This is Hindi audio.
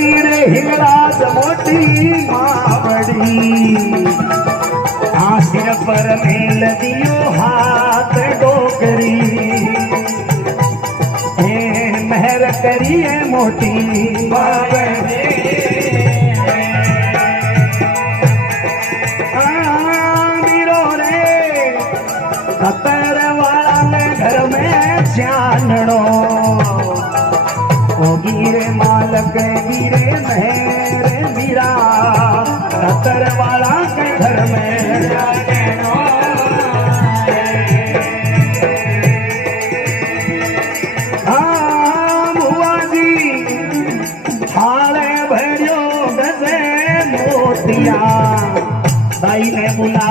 रे हिंगराज मोटी मावड़ी आसिर पर मेल दियो हाथ डोकरी हे मेहर करिए मोटी मावड़ी मीरो रे खतर वाला ने घर में जानड़ो गिरे मालक गिरे मेरे मीरा खतर वाला के घर में हाँ बुआ जी थाले भरियो गजे मोतिया दाई ने बुला